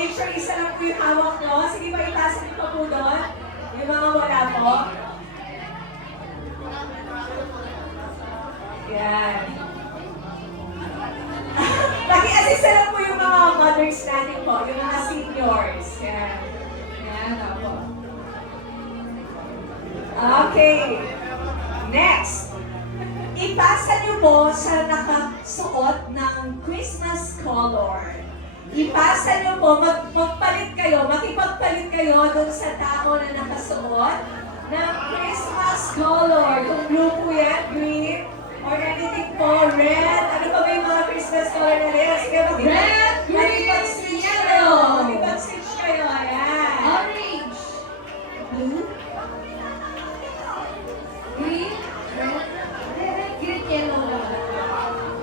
make sure isa lang po yung hawak nyo. Sige ba, itasin niyo pa po doon? Yung mga wala po. Yan. Paki-assist na lang po yung mga mothers natin po, yung mga seniors. Yan. Yan po. Okay. Next. Ipasa niyo po sa nakasuot ng Christmas color. Ipasa niyo po, magpalit kayo, makipagpalit kayo dun sa tao na nakasuot ng Christmas color. Kung blue po yan, green, or anything po, red. Ano pa ba yung mga Christmas color na red? Sige, Red, green, makipag-switch kayo. yellow. Makipag-switch kayo, ayan. Orange. Blue. Green. Red, green, yellow.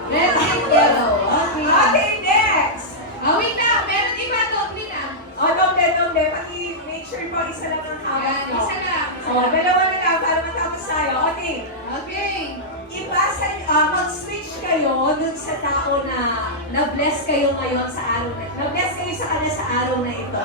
Red, green, yellow. Okay. Okay, next. Wait na. Meron iba to. Green ah. Oh, don't be. Paki-make sure po isa lang ang hawak Yan, nyo. isa lang. Oh, dalawa na lang para matapos tayo. Okay. Okay. Mag-switch kayo dun sa tao na na-bless kayo ngayon sa araw na ito. Na-bless kayo sa kanya sa araw na ito.